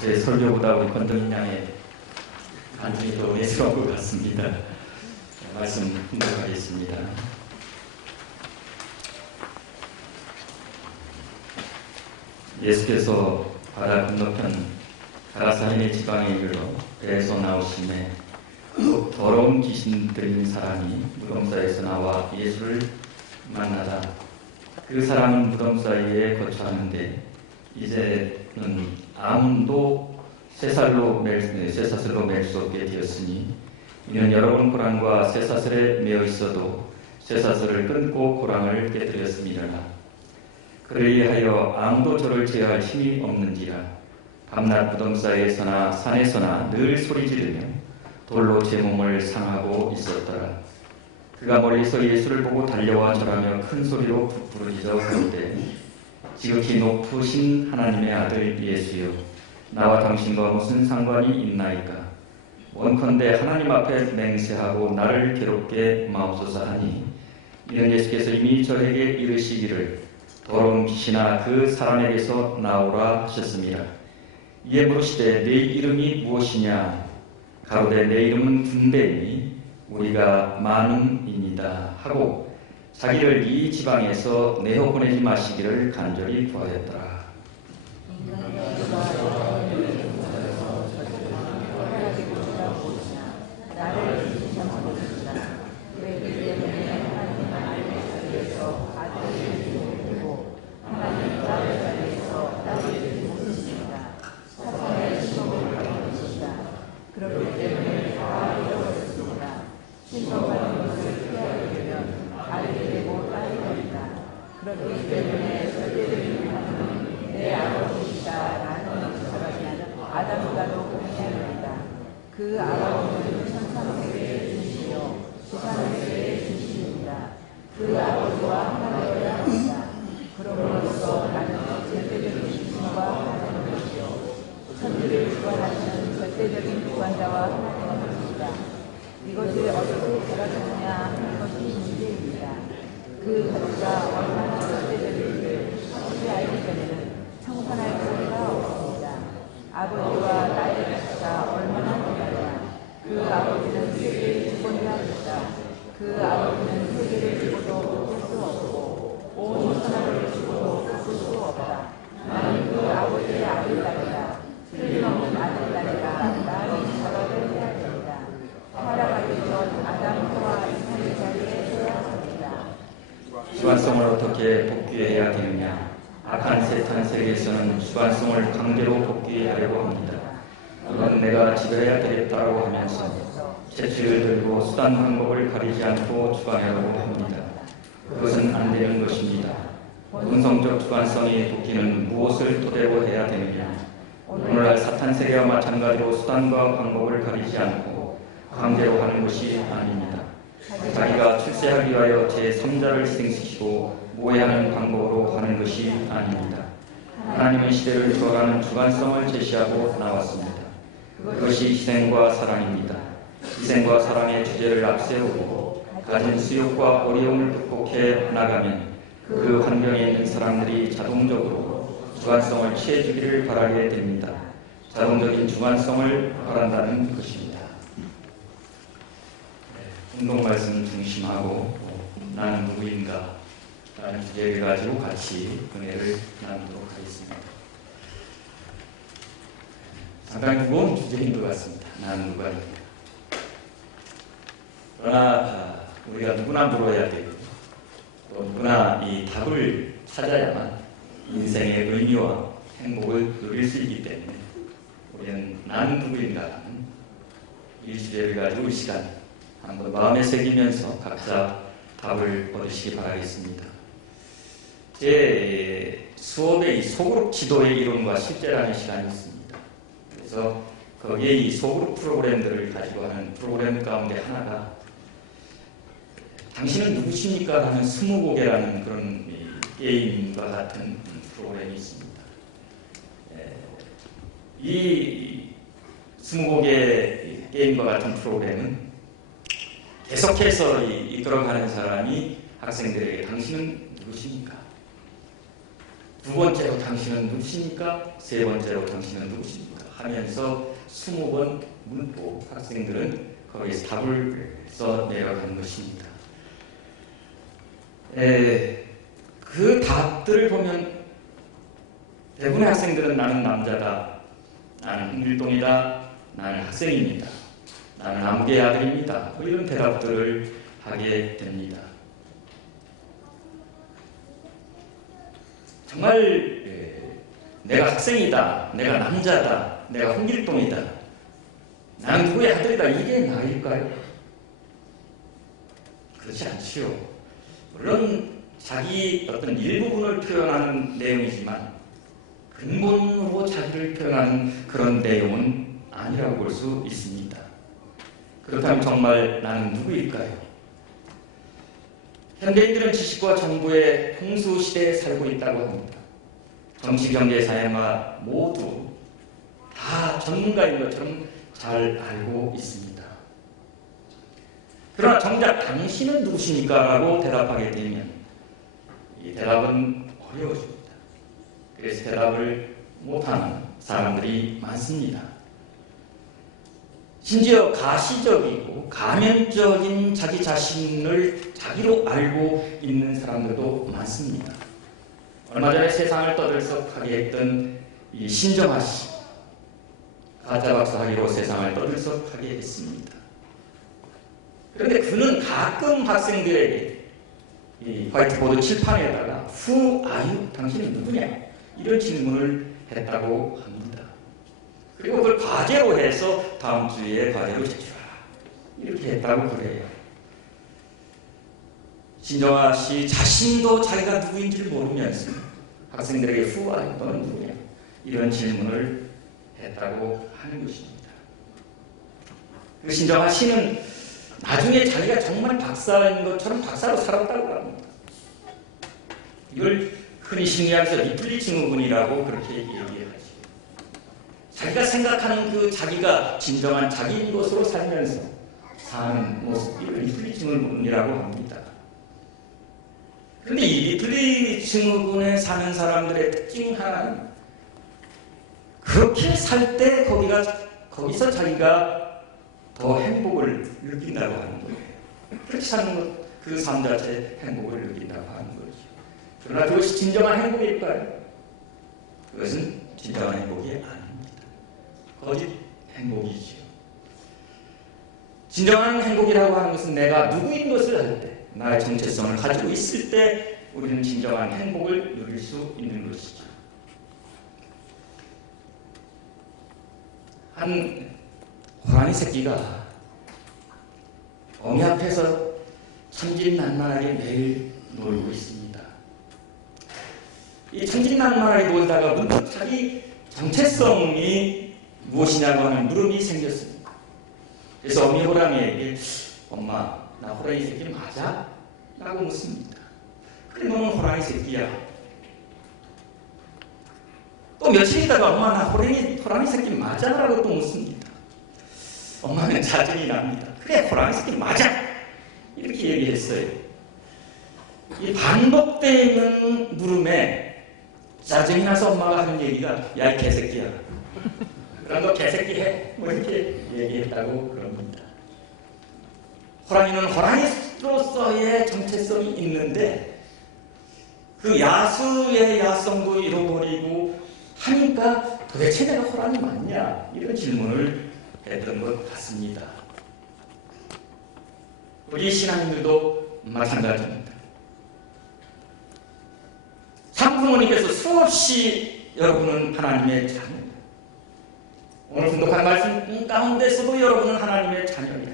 제 설교보다 우리 권동인 양의 간증이 더 예스러운 것 같습니다. 말씀 분석하겠습니다. 예수께서 바다 건너편 가라사인의 지방에 이르러 배에서 나오심에 더러운 귀신 들린 사람이 무덤사이에서 나와 예수를 만나다 그 사람은 무덤사이에 거처하는데 이제는 아문도 쇠사슬로 맬 수 없게 되었으니 이는 여러 번 고랑과 쇠사슬에 매어 있어도 쇠사슬을 끊고 고랑을 깨뜨렸습니다. 그러하여 아무도 저를 제어할 힘이 없는지라 밤낮 무덤사이에서나 산에서나 늘 소리 지르며 돌로 제 몸을 상하고 있었더라. 그가 멀리서 예수를 보고 달려와 절하며 큰 소리로 부르짖어 가로되 지극히 높으신 하나님의 아들 예수여, 나와 당신과 무슨 상관이 있나이까? 원컨대 하나님 앞에 맹세하고 나를 괴롭게 마옵소서 하니, 이는 예수께서 이미 저에게 이르시기를 더러운 귀신아 그 사람에게서 나오라 하셨습니다. 이에 물으시되 네 이름이 무엇이냐? 가로되 내 이름은 군대이니 우리가 많음이니이다 하고 자기를 이 지방에서 내어 보내지 마시기를 간절히 구하였더라. 그렇기 때문에 절대적인 하나님은 내 아버지이다 라는 사람이 아담보다도 공의하리이다. 그 아버지는 천상세계의 중심이요 지상세계의 중심입니다. 그 아버지와 하나되어야 합니다. 그러므로써 나는 절대적인 중심과 하나되는 것이요 천지를 주관하시는 절대적인 주관자와 하나되는 것이다. 이것이 어떻게 달라졌느냐 하는 것이 문제입니다. 그 가치가 얼마나 절대적인지를 확실히 알기 전에는 청산할 소리가 없습니다. 아버지와 나의 가치가 얼마나 다르냐. 그 아버지는 세계의 주권자이시다. 그 아버지는 세계를 주고도 바꿀 수 없고 온 천하를 주고도 바꿀 수 없다. 나는 그 아버지의 아들딸이다. 틀림없는 아들딸이라 나의 작업을 해야 됩니다. 타락하기 전 아담 하와 이삭의 자리에 서야 합니다. 주관성을 어떻게 복귀해야 되느냐? 악한 세탄 세계에서는 주관성을 강제로 복귀하려고 합니다. 그건 내가 지배해야 되겠다고 하면서 채찍을 들고 수단 방법을 가리지 않고 주관하려고 합니다. 그것은 안 되는 것입니다. 본성적 주관성이 복귀는 무엇을 토대로 해야 되느냐? 오늘날 사탄 세계와 마찬가지로 수단과 방법을 가리지 않고 강제로 하는 것이 아닙니다. 자기가 출세하기 위하여 제3자를 희생시키고 모해하는 방법으로 하는 것이 아닙니다. 하나님은 시대를 초월하는 주관성을 제시하고 나왔습니다. 그것이 희생과 사랑입니다. 희생과 사랑의 주제를 앞세우고 가진 수욕과 어려움을 극복해 나가면 그 환경에 있는 사람들이 자동적으로 주관성을 취해주기를 바라게 됩니다. 자동적인 주관성을 바란다는 것입니다. 운동 말씀 중심하고 나는 누구인가 라는 주제를 가지고 같이 은혜를 나누도록 하겠습니다. 상당히 무거운 주제인 것 같습니다. 나는 누구인가. 그러나 우리가 누구나 물어야 되고 또 누구나 이 답을 찾아야만 인생의 의미와 행복을 누릴 수 있기 때문에 우리는 나는 누구인가라는 이 주제를 가지고 이 시간 한번 마음에 새기면서 각자 답을 얻으시기 바라겠습니다. 제 수업에 이 소그룹 지도의 이론과 실제라는 시간이 있습니다. 그래서 거기에 이 소그룹 프로그램들을 가지고 하는 프로그램 가운데 하나가 당신은 누구십니까? 하는 스무고개라는 그런 게임과 같은 프로그램이 있습니다. 이 스무고개 게임과 같은 프로그램은 계속해서 이끌어가는 사람이 학생들에게 당신은 누구십니까? 두 번째로 당신은 누구십니까? 세 번째로 당신은 누구십니까? 하면서 20번 문법 학생들은 거기에서 답을 써 내려가는 것입니다. 그 답들을 보면 대부분의 학생들은 나는 남자다, 나는 홍길동이다, 나는 학생입니다, 나는 아무개 아들입니다, 뭐 이런 대답들을 하게 됩니다. 정말 내가 학생이다, 내가 남자다, 내가 홍길동이다, 나는 누구의 아들이다, 이게 나일까요? 그렇지 않지요. 물론 자기 어떤 일부분을 표현하는 내용이지만 근본으로 자기를 표현하는 그런 내용은 아니라고 볼 수 있습니다. 그렇다면 정말 나는 누구일까요? 현대인들은 지식과 정보의 홍수 시대에 살고 있다고 합니다. 정치, 경제, 사회마 모두 다 전문가인 것처럼 잘 알고 있습니다. 그러나 정작 당신은 누구십니까? 라고 대답하게 되면 이 대답은 어려워집니다. 그래서 대답을 못하는 사람들이 많습니다. 심지어 가시적이고 가면적인 자기 자신을 자기로 알고 있는 사람들도 많습니다. 얼마 전에 세상을 떠들썩하게 했던 이 신정아 씨, 가짜박사하기로 세상을 떠들썩하게 했습니다. 그런데 그는 가끔 학생들에게 이 화이트보드 칠판에다가 Who are you? 당신은 누구냐? 이런 질문을 했다고 합니다. 그리고 그걸 과제로 해서 다음 주에 과제로 제출하라, 이렇게 했다고 그래요. 신정아 씨 자신도 자기가 누구인지를 모르면서 학생들에게 Who are you? 너는 누구냐? 이런 질문을 했다고 하는 것입니다. 그 신정아 씨는 나중에 자기가 정말 박사인 것처럼 박사로 살았다고 합니다. 이걸 흔히 심리학에서 리플리 증후군이라고 그렇게 얘기하죠. 자기가 생각하는 그 자기가 진정한 자기인 것으로 살면서 사는 모습, 이걸 리플리 증후군이라고 합니다. 그런데 이 리플리 증후군에 사는 사람들의 특징 하나는 그렇게 살 때 거기서 자기가 더 행복을 느낀다고 하는 거예요. 그렇게 사는 것, 그 삶 자체에 행복을 느낀다고 하는 거죠. 그러나 그것이 진정한 행복일까요? 그것은 진정한 행복이 아닙니다. 거짓 행복이지요. 진정한 행복이라고 하는 것은 내가 누구인 것을 알 때, 나의 정체성을 가지고 있을 때 우리는 진정한 행복을 누릴 수 있는 것이죠. 한 호랑이 새끼가 어미 앞에서 천진난만하게 매일 놀고 있습니다. 이 천진난만하게 놀다가 문득 자기 정체성이 무엇이냐고 하는 물음이 생겼습니다. 그래서 어미 호랑이에게 엄마, 나 호랑이 새끼 맞아? 라고 묻습니다. 그래, 너는 호랑이 새끼야. 또 며칠 있다가 엄마, 나 호랑이 새끼 맞아? 라고 또 묻습니다. 엄마는 짜증이 납니다. 그래, 호랑이 새끼 맞아! 이렇게 얘기했어요. 이 반복되는 물음에 짜증이 나서 엄마가 하는 얘기가 야, 이 개새끼야. 그럼 너 개새끼 해? 뭐 이렇게 얘기했다고 그럽니다. 호랑이는 호랑이로서의 정체성이 있는데 그 야수의 야성도 잃어버리고 하니까 도대체 내가 호랑이 맞냐? 이런 질문을 했던 것 같습니다. 우리 신앙인들도 마찬가지입니다. 참 부모님께서 수없이 여러분은 하나님의 자녀입니다. 오늘 분독한 말씀 가운데서도 여러분은 하나님의 자녀이다.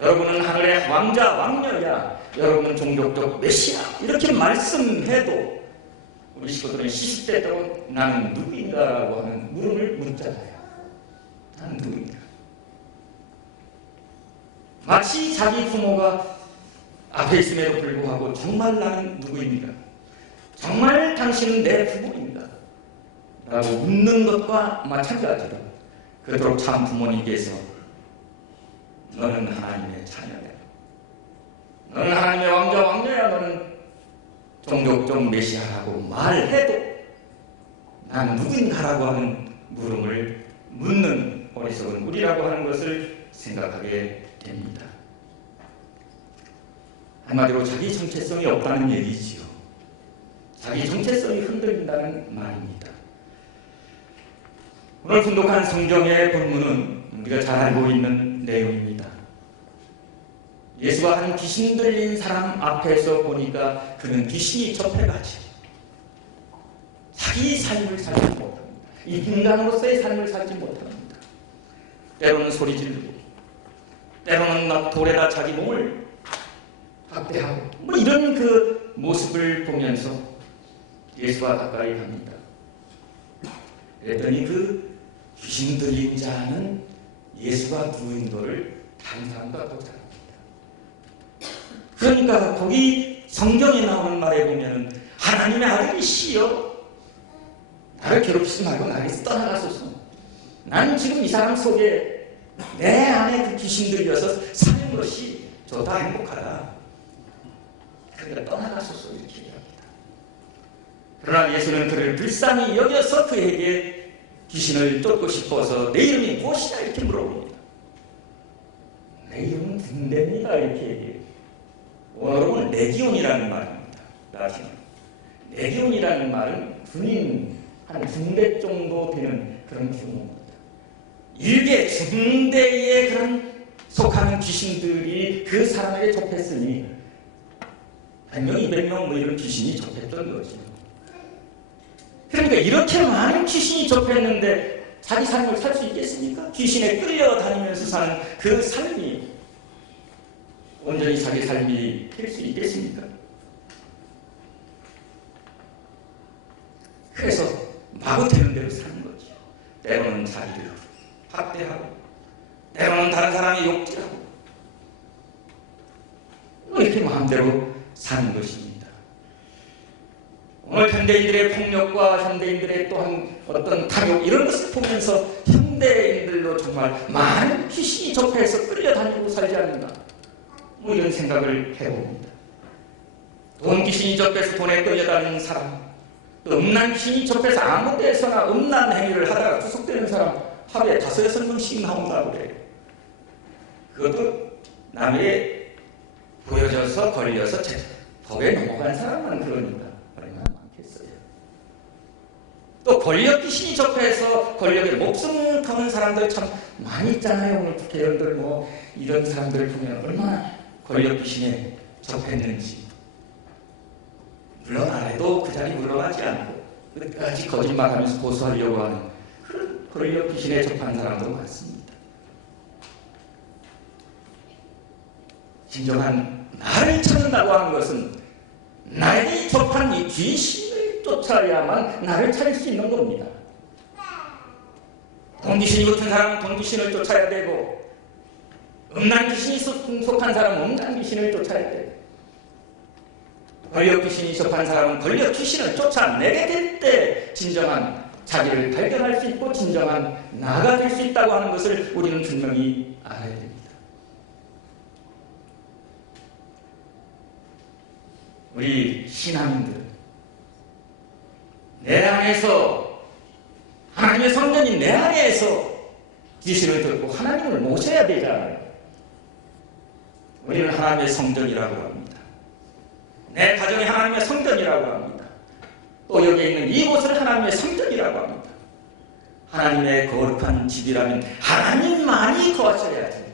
여러분은 하늘의 왕자, 왕녀야. 여러분은 종족적 메시아. 이렇게 말씀해도 우리 식구들은 시집때 동안 나는 누구인가라고 하는 물음을 묻잖아요. 나는 누구인가? 마치 자기 부모가 앞에 있음에도 불구하고 정말 나는 누구입니까? 정말 당신은 내 부모인가? 라고 묻는 것과 마찬가지로 그토록 참 부모님께서 너는 하나님의 자녀야. 너는 하나님의 왕자 왕녀야. 너는 종족적 메시아라고 말해도 난 누구인가라고 하는 물음을 묻는 어리석은 우리라고 하는 것을 생각하게 됩니다. 한마디로 자기 정체성이 없다는 얘기지요. 자기 정체성이 흔들린다는 말입니다. 오늘 분독한 성경의 본문은 우리가 잘 알고 있는 내용입니다. 예수가 한 귀신 들린 사람 앞에서 보니까 그는 귀신이 접해가지고 자기 삶을 살지 못합니다. 이 인간으로서의 삶을 살지 못합니다. 때로는 소리 지르고, 때로는 막 돌에다 자기 몸을 학대하고, 뭐 이런 그 모습을 보면서 예수가 가까이 갑니다. 그랬더니 그 귀신 들린 자는 예수가 누구인 것을 다른 사람과 보지 않습니다. 그러니까 거기 성경에 나오는 말에 보면 하나님의 아들이시여 나를 괴롭히지 말고 나에게서 떠나가소서. 나는 지금 이 사람 속에 내 안에 그 귀신 들려서 사는 것이 좋다, 행복하다. 그러니까 떠나가소서 이렇게 얘기합니다. 그러나 예수는 그를 불쌍히 여겨서 그에게 귀신을 쫓고 싶어서 내 이름이 무엇이냐 이렇게 물어봅니다. 내 이름은 등대입니다 이렇게 얘기해요. 원어로는 레기온이라는 말입니다. 라틴어. 레기온이라는 말은 군인 한 중대 정도 되는 그런 규모입니다. 일개 중대에 그런 속하는 귀신들이 그 사람에게 접했으니 100명, 200명 뭐 이런 귀신이 접했던 거죠. 그러니까 이렇게 많은 귀신이 접했는데 자기 삶을 살 수 있겠습니까? 귀신에 끌려다니면서 사는 그 삶이 온전히 자기 삶이 될 수 있겠습니까? 그래서 마구 되는 대로 사는 거죠. 때로는 자기를 학대하고, 때로는 다른 사람이 욕질하고, 이렇게 마음대로 사는 것입니다. 오늘 현대인들의 폭력과 현대인들의 또한 어떤 탐욕 이런 것을 보면서 현대인들도 정말 많은 귀신이 접해서 끌려다니고 살지 않는가, 뭐 이런 생각을 해봅니다. 돈 귀신이 접해서 돈에 끌려다니는 사람, 또 음란 귀신이 접해서 아무 데서나 음란 행위를 하다가 구속되는 사람 하루에 5-6명씩 나온다고 그래요. 그것도 남에게 보여져서 걸려서 법에 넘어간 사람만 그러니까 얼마나 많겠어요. 또 권력 귀신이 접해서 권력에 목숨을 거는 사람들 참 많이 있잖아요. 오늘 국회의원들 뭐 이런 사람들을 보면 얼마나 권력 귀신에 접했는지. 물론 안 해도 그 자리 물러나지 않고 끝까지 거짓말하면서 고소하려고 하는 그런 권력 귀신에 접한 사람도 많습니다. 진정한 나를 찾는다고 하는 것은 나에게 접한 이 귀신을 쫓아야만 나를 찾을 수 있는 겁니다. 돈 귀신이 붙은 사람은 돈 귀신을 쫓아야 되고, 음란 귀신이 속한 사람은 음란 귀신을 쫓아야 되고, 권력 귀신이 속한 사람은 권력 귀신을 쫓아내게 될 때 진정한 자기를 발견할 수 있고 진정한 나가 될 수 있다고 하는 것을 우리는 분명히 알아야 됩니다. 우리 신앙인들, 내 안에서 하나님의 성전인 내 안에서 귀신을 듣고 하나님을 모셔야 되잖아요. 우리는 하나님의 성전이라고 합니다. 내 가정이 하나님의 성전이라고 합니다. 또 여기 있는 이곳을 하나님의 성전이라고 합니다. 하나님의 거룩한 집이라면 하나님만이 거하셔야지.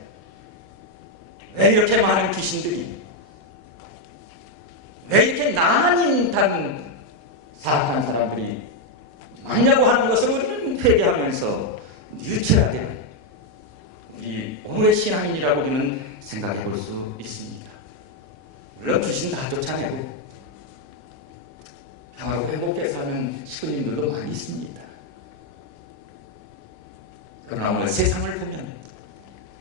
왜 이렇게 많은 귀신들이, 왜 이렇게 나는 다른 사악한 사람들이 많냐고 하는 것을 우리는 회개하면서 뉘우쳐야 되는 우리 오늘의 신앙인이라고 우리는 생각해 볼 수 있습니다. 물론 귀신 다 쫓아내고 평화로 행복해 사는 시민들도 많이 있습니다. 그러나 오늘 세상을 보면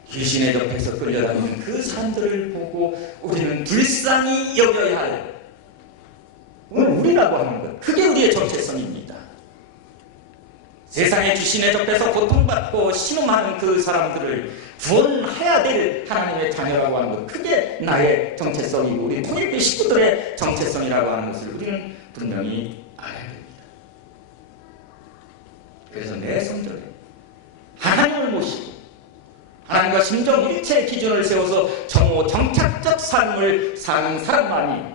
귀신에 접해서 끌려다니는 그 사람들을 보고 우리는 불쌍히 여겨야 할, 오늘 우리라고 하는 것, 그게 우리의 정체성입니다. 세상의 귀신에 접해서 고통받고 신음하는 그 사람들을 구원해야 될 하나님의 자녀라고 하는 것, 그게 나의 정체성이고 우리 통일교 식구들의 정체성이라고 하는 것을 우리는 분명히 알아야 됩니다. 그래서 내 성전에 하나님을 모시고 하나님과 심정일체의 기준을 세워서 정오 정착적 삶을 사는 사람만이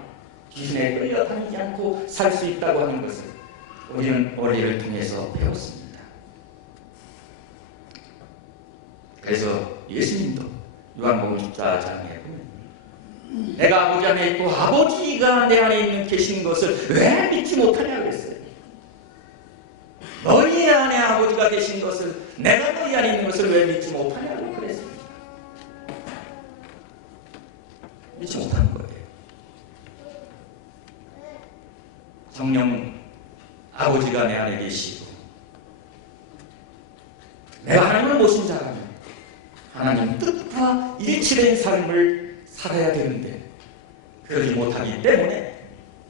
귀신에 끌려다니지 않고 살 수 있다고 하는 것을 우리는 원리를 통해서 배웠습니다. 그래서 예수님도 요한복음 14장에 보면 내가 아버지 안에 있고 아버지가 내 안에 있는 계신 것을 왜 믿지 못하냐 그랬어요. 너희 안에 아버지가 계신 것을, 내가 너희 안에 있는 것을 왜 믿지 못하냐고 그랬어요. 믿지 못하는 거예요. 성령 아버지가 내 안에 계시고 내가 하나님을 모신 자라면 하나님 뜻과 일치된 삶을 살아야 되는데 그러지 못하기 때문에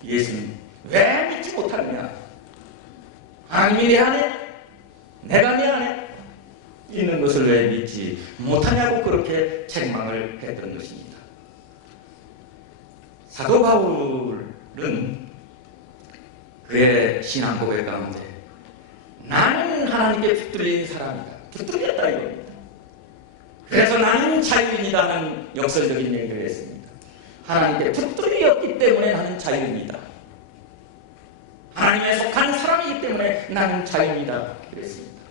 예수님 왜 믿지 못하느냐, 하나님이 내 안에, 내가 내 안에 있는 것을 왜 믿지 못하냐고 그렇게 책망을 했던 것입니다. 사도 바울은 그의 신앙 고백 가운데 나는 하나님께 붙들린 사람이다, 붙들렸다 이겁니다. 그래서 나는 자유인이라는 역설적인 얘기를 했습니다. 하나님께 붙들렸기 때문에 나는 자유인이다. 하나님에 속한 사람이기 때문에 나는 자유인이다 그랬습니다.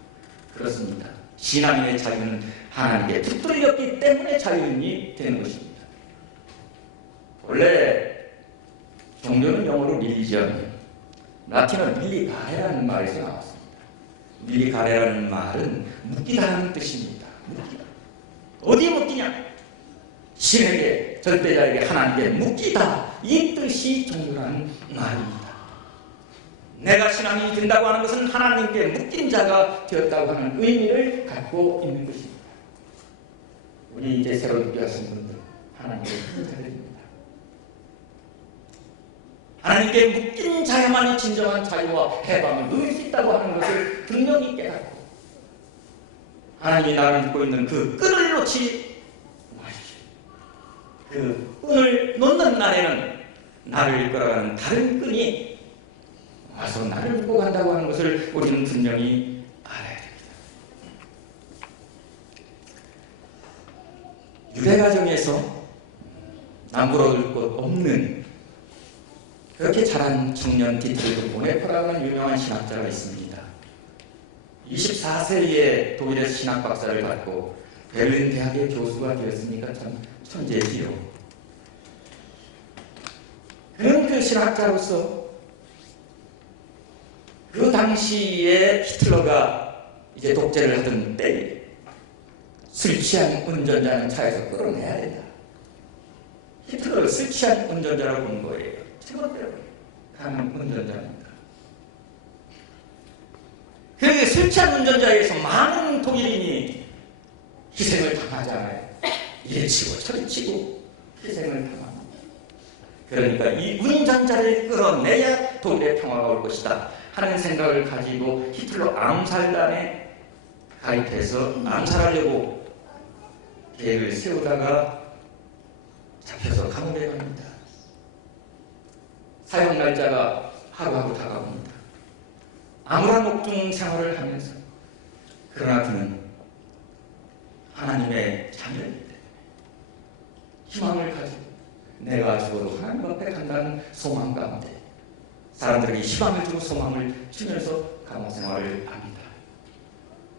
그렇습니다. 신앙인의 자유는 하나님께 붙들렸기 때문에 자유인이 되는 것입니다. 원래 종교는 영어로 릴리지언, 라틴어 밀리가레라는 말에서 나왔습니다. 밀리가레라는 말은 묶이다는 뜻입니다. 묶이다. 어디에 묶이냐? 신에게, 절대자에게, 하나님께 묶이다. 이 뜻이 종교라는 말입니다. 내가 신앙인이 된다고 하는 것은 하나님께 묶인 자가 되었다고 하는 의미를 갖고 있는 것입니다. 우리 이제 새로 입교하신 분들 하나님께 묶인 자들입니다. 하나님께 묶인 자야만이 진정한 자유와 해방을 누릴 수 있다고 하는 것을 분명히 깨닫고 하나님이 나를 묶고 있는 그 끈을 놓지 마십시오. 그 끈을 놓는 날에는 나를 이끌어가는 다른 끈이 와서 나를 묶고 간다고 하는 것을 우리는 분명히 알아야 됩니다. 유대가정에서 남부러울 것 없는 그렇게 자란 청년 디트리히 보네퍼라고 하는 유명한 신학자가 있습니다. 24세에 독일에서 신학 박사를 받고 베를린 대학의 교수가 되었으니까 참 천재지요. 그런 그 신학자로서 그 당시에 히틀러가 이제 독재를 하던 때에 술 취한 운전자는 차에서 끌어내야 된다. 히틀러를 술 취한 운전자라고 본 거예요. 최고대로 가는 운전자입니다. 그 술 취한 운전자에서 많은 독일인이 희생을 당하잖아요. 일치고 철치고 희생을 당합니다. 그러니까 이 운전자를 끌어내야 독일의 평화가 올 것이다 하는 생각을 가지고 히틀러 암살단에 가입해서 암살하려고 계획을 세우다가 잡혀서 감옥에 갑니다. 사형 날짜가 하루하루 다가옵니다. 암울한 옥중 생활을 하면서 그러나 그는 하나님의 자녀이기 때문에 희망을 가지고 내가 죽어도 하나님 앞에 간다는 소망 가운데 사람들에게 희망을 주고 소망을 주면서 감옥 생활을 합니다.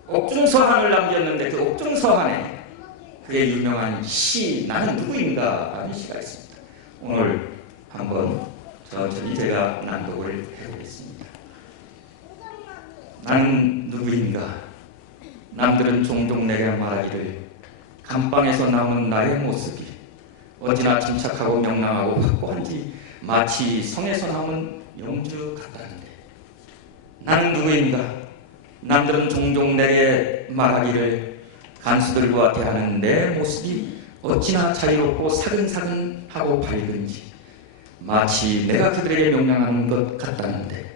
옥중 서한을 남겼는데 그 옥중 서한에 그의 유명한 시 나는 누구인가 라는 시가 있습니다. 오늘 한번 천천히 제가 낭독을 해보겠습니다. 나는 누구인가? 남들은 종종 내게 말하기를 감방에서 남은 나의 모습이 어찌나 침착하고 명랑하고 확고한지 마치 성에서 남은 영주 같다는데 나는 누구인가? 남들은 종종 내게 말하기를 간수들과 대하는 내 모습이 어찌나 자유롭고 사근사근하고 밝은지 마치 내가 그들에게 명령하는 것 같다는데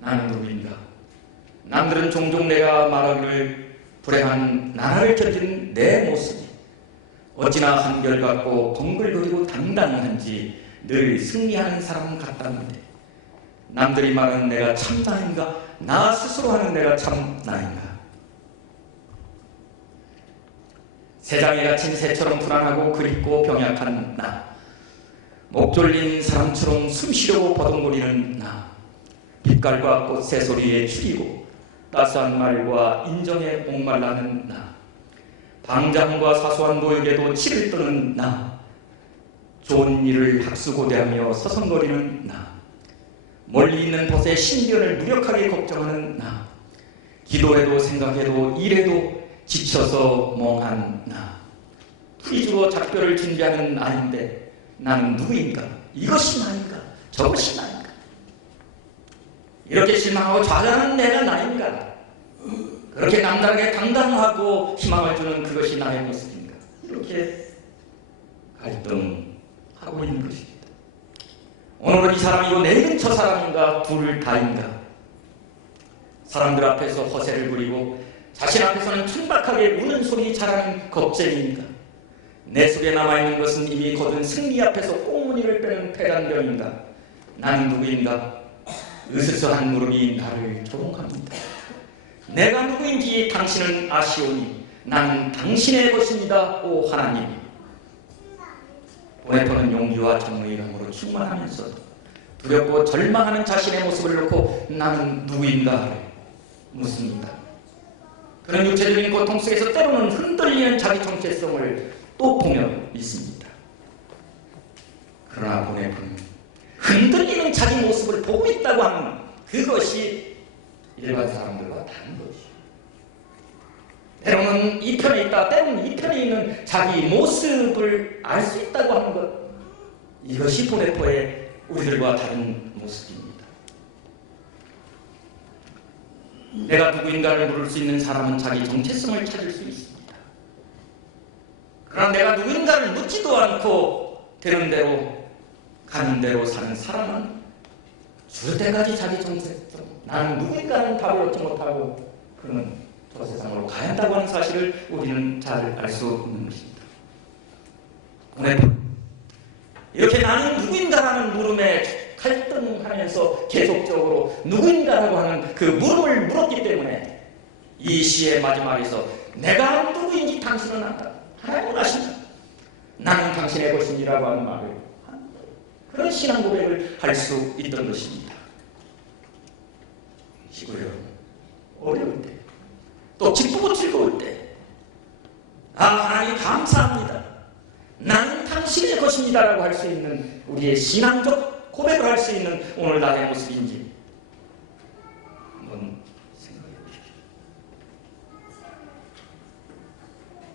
나는 누구인가? 남들은 종종 내가 말하기를 불행한 나라를 견디는 내 모습이 어찌나 한결같고 벙글거리고 당당한지 늘 승리하는 사람 같다는데, 남들이 말하는 내가 참 나인가, 나 스스로 하는 내가 참 나인가. 세상에 갇힌 새처럼 불안하고 그립고 병약한 나, 목 졸린 사람처럼 숨쉬려고 버둥거리는 나, 빛깔과 꽃 새소리에 추리고 따스한 말과 인정에 목말라는 나, 방장과 사소한 노역에도 치를 떠는 나, 좋은 일을 학수고대하며 서성거리는 나, 멀리 있는 벗의 신변을 무력하게 걱정하는 나, 기도해도 생각해도 일해도 지쳐서 멍한 나, 풀이 주어 작별을 준비하는 나인데 나는 누구인가? 이것이 나인가? 저것이 나인가? 이렇게 실망하고 좌절하는 내가 나인가? 그렇게 남다르게 당당하고 희망을 주는 그것이 나의 모습인가? 이렇게 갈등하고 있는 것입니다. 오늘은 이 사람이고 내일은 저 사람인가? 둘 다인가? 사람들 앞에서 허세를 부리고 자신 앞에서는 천박하게 우는 소리 잘하는 겁쟁이인가? 내 속에 남아있는 것은 이미 거둔 승리 앞에서 꽁무니를 빼는 패단병인가? 나는 누구인가? 으스스한 무릎이 나를 조롱합니다. 내가 누구인지 당신은 아시오니 나는 당신의 것입니다. 오 하나님. 보네토는 용기와 정의감으로 충만하면서도 두렵고 절망하는 자신의 모습을 놓고 나는 누구인가 묻습니다. 그런 육체적인 고통 속에서 때로는 흔들리는 자기 정체성을 또 보면 있습니다. 그러나 보네토는 흔들리는 자기 모습을 보고 있다고 하는 그것이 일반 사람들과 다른 것이죠. 때로는 이 편에 있다, 때로는 이 편에 있는 자기 모습을 알 수 있다고 하는 것, 이것이 보네토의 우리들과 다른 모습입니다. 내가 누구인가를 물을 수 있는 사람은 자기 정체성을 찾을 수 있습니다. 그러나 내가 누구인가를 묻지도 않고 되는 대로 가는 대로 사는 사람은 죽을 때까지 자기 정체성, 나는 누구인가는 답을 얻지 못하고 그는 저 세상으로 가야 한다고 하는 사실을 우리는 잘 알 수 있는 것입니다. 보네토 이렇게 나는 누구인가라는 물음에 갈등하면서 계속적으로 누구인가라고 하는 그 물음을 물었기 때문에 이 시의 마지막에서 내가 누구인지 당신은 안다. 하나님은 아신다. 나는 당신의 것이니라고 하는 말을 그런 신앙 고백을 할 수 있던 것입니다. 시골 여러분, 어려울 때, 또 기쁘고 즐거울 때, 하나님 감사합니다. 나는 당신의 것입니다라고 할 수 있는 우리의 신앙적 고백을 할 수 있는 오늘 나의 모습인지 한번 생각해 보십시오.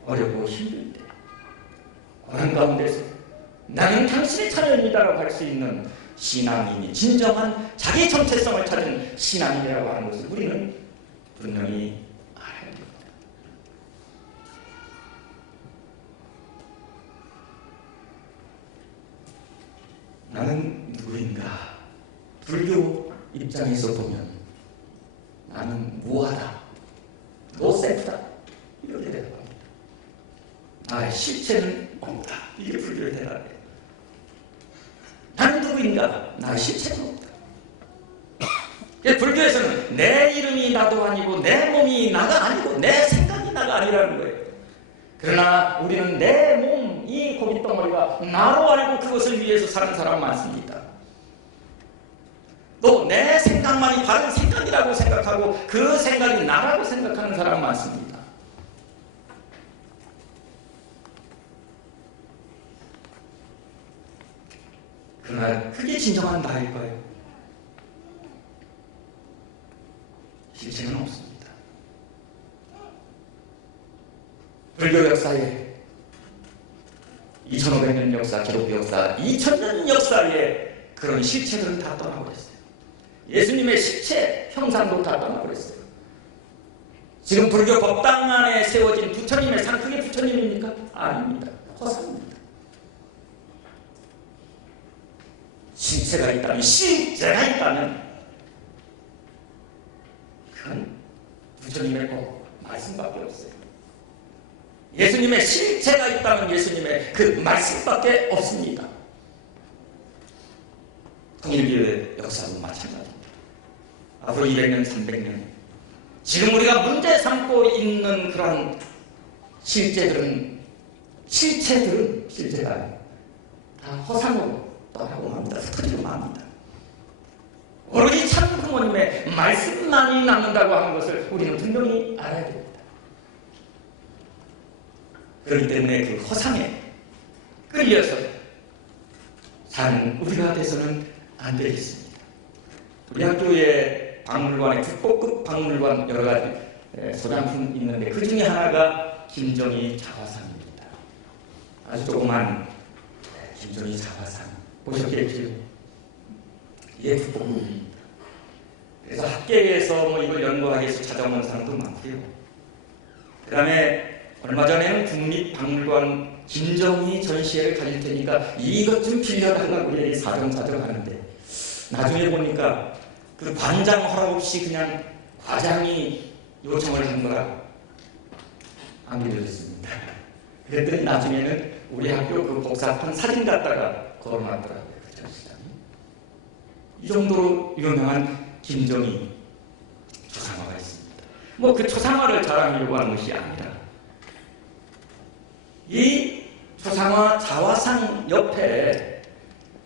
어렵고 힘들 때, 고난 가운데서 나는 당신의 자녀입니다라고 할 수 있는 신앙인이 진정한 자기 정체성을 찾은 신앙인이라고 하는 것을 우리는 분명히 알아야 됩니다. 나는 누구인가? 불교 입장에서 보면 나는 무하다, 노셀프다 이렇게 대답합니다. 나의 실체는 없다. 이게 불교의 대답이에요. 나는 누구인가? 나의 실체는 없다. 불교에서는 내 이름이 나도 아니고 내 몸이 나가 아니고 내 생각이 나가 아니라는 거예요. 그러나 우리는 내 몸, 이 고깃덩어리가 나로 알고 그것을 위해서 사는 사람 많습니다. 또 내 생각만이 바른 생각이라고 생각하고 그 생각이 나라고 생각하는 사람 많습니다. 그러나 그게 진정한 나일까요? 실체는 없습니다. 불교 역사에 2500년 역사, 기독교 역사, 2000년 역사에 그런 실체들은 다 떠나버렸어요. 예수님의 실체, 형상도 다 떠나버렸어요. 지금 불교 법당 안에 세워진 부처님의 상, 그게 부처님입니까? 아닙니다. 허상입니다. 실체가 있다면, 실제가 있다면 그건 부처님의 것, 말씀밖에 없어요. 예수님의 실체가 있다면 예수님의 그 말씀밖에 없습니다. 통일교회 역사도 마찬가지입니다. 앞으로 200년, 300년 지금 우리가 문제 삼고 있는 그런 실체들은 다 허상으로 떠나고 맙니다. 흩어지고 맙니다. 오로지 참 부모님의 말씀만이 남는다고 하는 것을 우리는 분명히 알아야 됩니다. 그렇기 때문에 그 허상에 끌려서 사는 우리가 돼서는 안 되겠습니다. 우리 학교에 박물관에 국보급 박물관 여러 가지 소장품 있는데 그 중에 하나가 김정희 자화상입니다. 아주 조그만 김정희 자화상 보셨겠죠? 이게 국보급입니다. 그래서 학계에서 뭐 이걸 연구하기 위해서 찾아오는 사람도 많고요. 그 다음에 얼마 전에는 국립박물관 김정희 전시회를 가질 테니까 이것 좀 빌려달라고 우리 사정사정 하는데 나중에 보니까 그 관장 허락 없이 그냥 과장이 요청을 한 거라 안 빌려줬습니다. 그랬더니 나중에는 우리 학교 그 복사판 사진 갖다가 걸어놨더라고요. 그 전시장이. 이 정도로 유명한 김정희 초상화가 있습니다. 뭐 그 초상화를 자랑하려고 하는 것이 아니라 이 초상화 자화상 옆에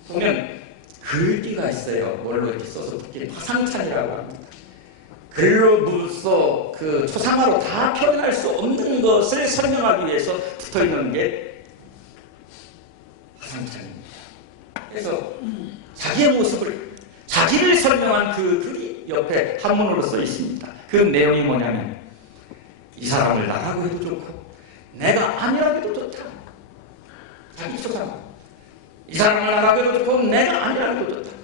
보면 글귀가 있어요. 뭘로 이렇게 써서 그게 화상찬이라고 합니다. 글로서 그 초상화로 다 표현할 수 없는 것을 설명하기 위해서 붙어 있는 게 화상찬입니다. 그래서 자기의 모습을 자기를 설명한 그 글이 옆에 한문으로 써 있습니다. 그 내용이 뭐냐면 이 사람을 나라고 해도 좋고 내가 아니라고 해도 좋다. 자기 초상화. 이 사람을 나라고 해도 좋고 내가 아니라고 해도 좋다.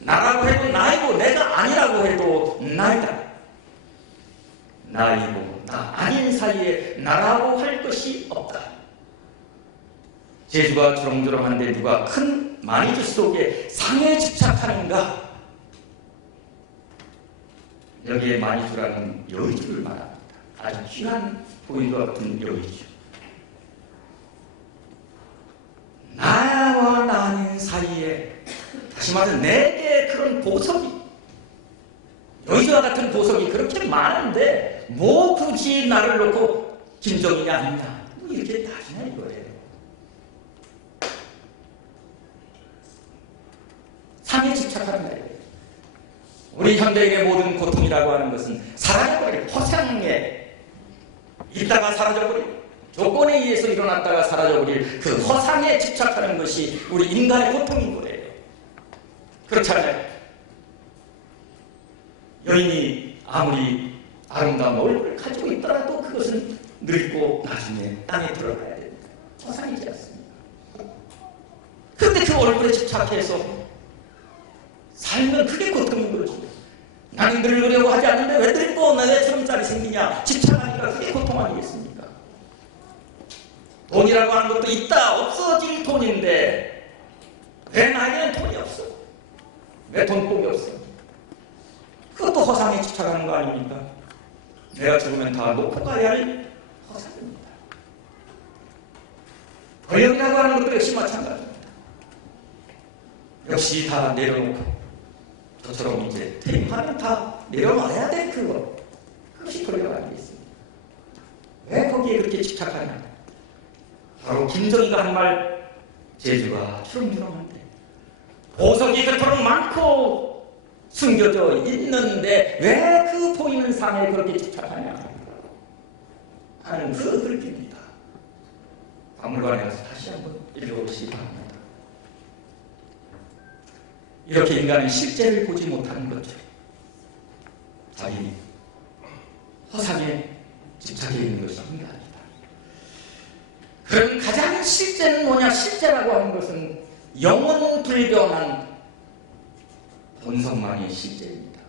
나라고 해도 나이고 내가 아니라고 해도 나이다. 나이고 나 아닌 사이에 나라고 할 것이 없다. 제주가 주렁주렁한데 누가 큰 마니주 속에 상에 집착하는가? 여기에 마니주라는 여의주를 말합니다. 아주 귀한 보인과 같은 여의주. 나와 나는 사이에 다시 말해 내게 그런 보석이 여의주와 같은 보석이 그렇게 많은데 뭐 굳이 나를 놓고 김정희냐 아니냐 뭐 이렇게 따지냐 이거예요. 상에 집착하는 거예요. 우리 현대인의 모든 고통이라고 하는 것은 사라져버린 허상에 있다가 사라져버린 조건에 의해서 일어났다가 사라져버릴 그 허상에 집착하는 것이 우리 인간의 고통인 거예요. 그렇잖아요. 여인이 아무리 아름다운 얼굴을 가지고 있더라도 그것은 늙고 나중에 땅에 들어가야 됩니다. 허상이지 않습니까? 그런데 그 얼굴에 집착해서 살면 그게 고통인 거죠. 나는 늙으려고 하지 않는데 왜 늙고 내 주름살이 생기냐? 집착하니까 그게 고통 아니겠습니까? 돈이라고 하는 것도 있다 없어질 돈인데 왜 나에게는 돈이 없어? 왜 돈복이 없어? 그것도 허상에 집착하는 거 아닙니까? 내가 죽으면 다 놓고 가야 할 허상입니다. 권력이라고 하는 것도 역시 마찬가지입니다. 역시 다 내려놓고 저처럼 이제 퇴임하면 다 내려놔야 돼 그거. 그것이 권력 아니겠습니까? 왜 거기에 그렇게 집착하냐? 바로 김정희가 한 말 제주가 주렁주렁한데 보석이 그토록 많고 숨겨져 있는데 왜 그 보이는 상에 그렇게 집착하냐 하는 그 글귀입니다. 박물관에 가서 다시 한번 읽어보시기 바랍니다. 이렇게 인간은 실제를 보지 못하는 거죠. 자기 허상에 집착해 있는 것이 인간이다. 그럼 가장 실제는 뭐냐? 실제라고 하는 것은 영원 불변한 본성만이 실제입니다.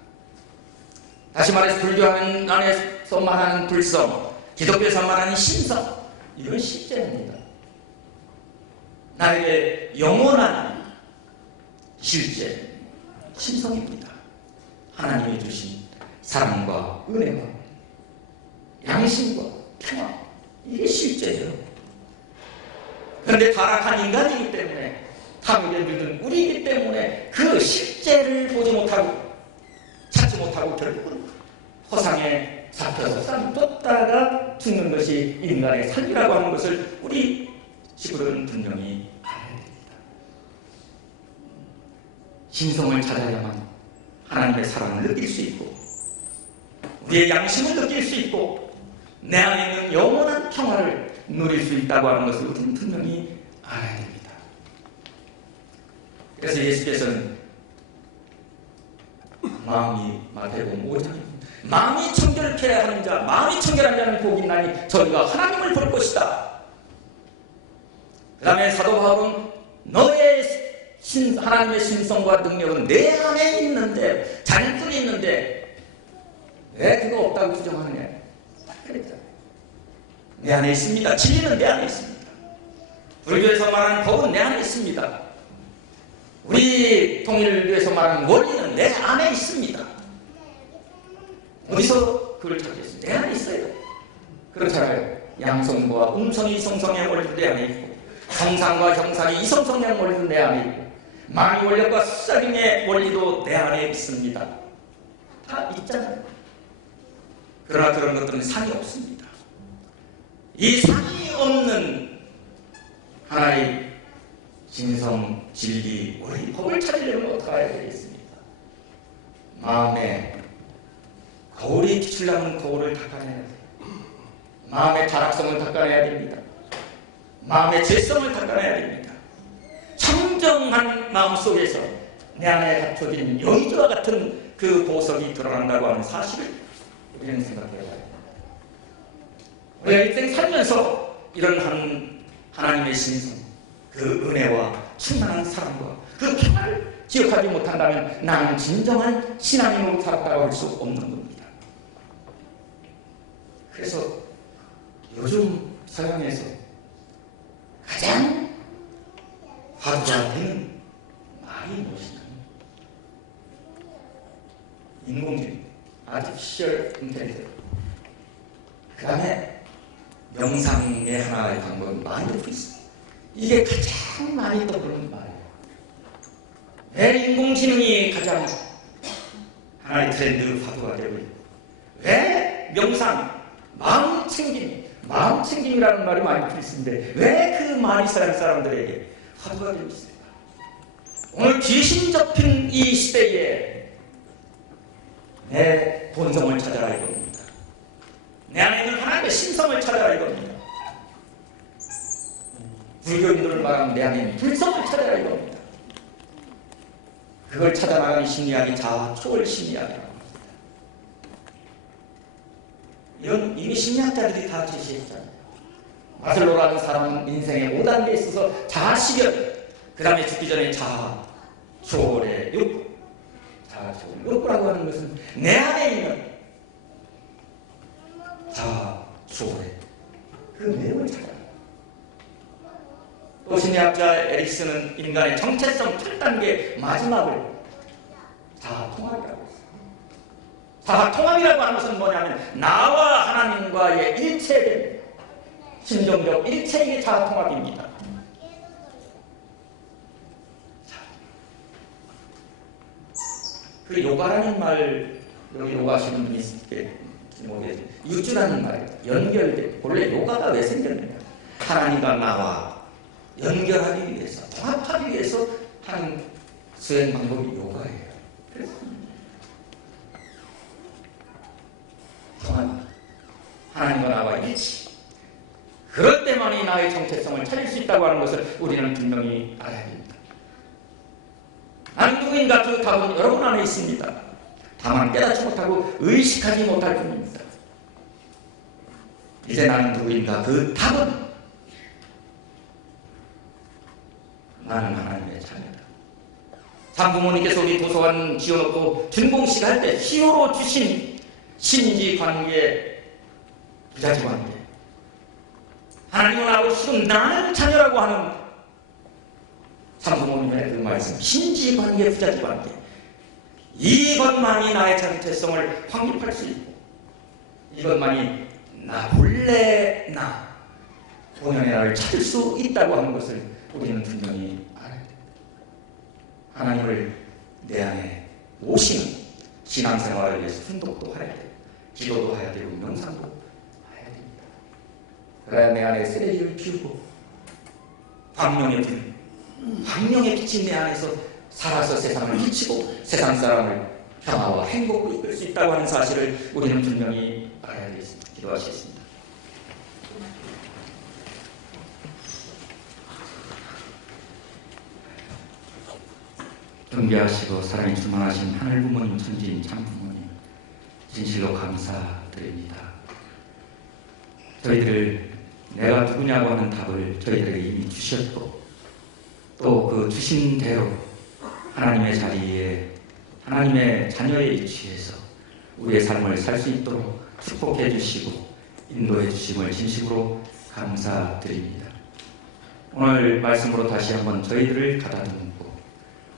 다시 말해서 불교 안에서 말하는 불성, 기독교에서 말하는 신성, 이건 실제입니다. 나에게 영원한 실제, 신성입니다. 하나님이 주신 사랑과 은혜와 양심과 평화, 이게 실제예요. 그런데 타락한 인간이기 때문에, 탐욕에 물든 우리이기 때문에 그 실제를 보지 못하고 찾지 못하고 결국은 허상에 잡혀서 쌈 쫓다가 죽는 것이 인간의 삶이라고 하는 것을 우리 시골은 분명히 알아야 됩니다. 신성을 찾아야만 하나님의 사랑을 느낄 수 있고, 우리의 양심을 느낄 수 있고, 내 안에 있는 영원한 평화를 누릴 수 있다고 하는 것을 우리는 분명히 알아야 됩니다. 그래서 예수께서는 마음이 마태복음 5장 마음이 청결케 하는 자, 마음이 청결한 자는 복이 있나니 저희가 하나님을 볼 것이다. 그 다음에 사도 바울은 너의 하나님의 신성과 능력은 내 안에 있는데, 잔뜩 있는데 왜 그거 없다고 주장하느냐. 그랬잖아요. 내 안에 있습니다. 진리는 내 안에 있습니다. 불교에서 말하는 법은 내 안에 있습니다. 우리 통일교에서 말하는 원리는 내 안에 있습니다. 어디서 그걸 찾겠습니까? 내 안에 있어요. 그렇잖아요. 양성과 음성이 이성성의 원리도 내 안에 있고, 성상과 형상이 이성성의 원리도 내 안에 있고, 만유 원력과 수작용의 원리도 내 안에 있습니다. 다 있잖아요. 그러나 그런 것들은 상이 없습니다. 이 상이 없는 하나의 진성, 진리, 우리 법을 찾으려면 어떻게 해야 되겠습니까? 마음에 거울이 비추려면 거울을 닦아내야 돼요. 마음의 타락성을 닦아내야 됩니다. 마음의 죄성을 닦아내야 됩니다. 청정한 마음속에서 내 안에 갖춰진 여의주와 같은 그 보석이 드러난다고 하는 사실을 우리는 생각해야 합니다. 우리가 일생 살면서 이런 하나님의 신성, 그 은혜와 충만한 사랑과 그 평화를 기억하지 못한다면 나는 진정한 신앙인으로 살았다고 할 수 없는 겁니다. 그래서 요즘 서양에서 가장 화두가 되는 말이 무엇이냐? 인공지능, Artificial Intelligence. 그 다음에 명상의 하나의 방법은 마인드풀니스. 이게 가장 많이 떠오르는 말이에요. 왜 인공지능이 가장 하나의 트렌드 화두가 되고 있고, 왜 명상, 마음 챙김이라는 말이 마인드풀니스인데 왜 그 말이 서양 사람들에게 화두가 되고 있습니까? 오늘 귀신 접힌 이 시대에 내 본성을 찾아라 이겁니다. 내 안에 있는 하나님의 신성을 찾아라 이겁니다. 불교인들을 말하면 내 안에 있는 불성을 찾아라 이겁니다. 그걸 찾아나가는 심리학이 자아 초월 심리학이라고 합니다. 이건 이미 심리학자들이 다 제시했잖아요. 마슬로라는 사람은 인생의 5단계에 있어서 자아 실현, 그 다음에 죽기 전에 자아 초월의 욕구. 자아 초월 욕구라고 하는 것은 내 안에 있는 자아 초월의 그 내용을 찾아라. 또 심리학자 에릭슨은 인간의 정체성 8단계 마지막을 자아통합이라고 했어요. 자아통합이라고 하는 것은 뭐냐면 나와 하나님과의 일체된 심정적 일체의 자아통합입니다. 그 요가라는 말, 여기 요가 하시는 분이 있을게 모르겠어요. 유주라는 말이에요. 연결돼. 원래 요가가 왜 생겼느냐? 하나님과 나와 연결하기 위해서, 통합하기 위해서 하는 수행 방법이 요가예요. 그래서 통합, 하나님과 나와 일치. 그럴 때만이 나의 정체성을 찾을 수 있다고 하는 것을 우리는 분명히 알아야 됩니다. 나는 누구인가? 그 답은 여러분 안에 있습니다. 다만 깨닫지 못하고 의식하지 못할 뿐입니다. 이제 나는 누구인가? 그 답은 나는 하나님의 자녀다. 장부모님께서 우리 도서관 지어놓고 준공식 할 때 희호로 주신 신지 관계, 부자지 관계, 하나님은 나하고 지금 나는 자녀라고 하는 장부모님의 그 말씀, 신지 관계, 부자지 관계, 이것만이 나의 정체성을 확립할 수 있고, 이것만이 나 본래 나 본연의 나를 찾을 수 있다고 하는 것을 우리는 분명히 알아야 됩니다. 하나님을 내 안에 모시는 신앙생활을 위해서 순독도 해야 되고 기도도 해야 되고 명상도 해야 됩니다. 그래야 내 안에 쓰레기를 피우고 광명의 불, 광명의 빛이 내 안에서 살아서 세상을 비치고 세상 사람을 평화와 행복으로 이끌 수 있다고 하는 사실을 우리는 분명히 알아야 되겠습니다. 기도하시겠습니다. 경배하시고 사랑이 충만하신 하늘 부모님, 천지인 참 부모님, 진실로 감사드립니다. 저희들을 내가 누구냐고 하는 답을 저희들에게 이미 주셨고 또 그 주신 대로 하나님의 자리에 하나님의 자녀의 위치에서 우리의 삶을 살 수 있도록 축복해 주시고 인도해 주심을 진심으로 감사드립니다. 오늘 말씀으로 다시 한번 저희들을 가다듬고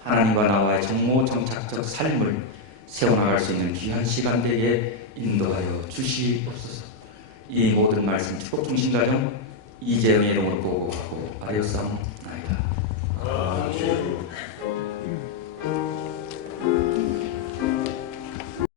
하나님과 나와의 정모정착적 삶을 세워나갈 수 있는 귀한 시간 되게 인도하여 주시옵소서. 이 모든 말씀 축복 중심가정 이재영의 이름으로 보고하고 아리오사옵나이다.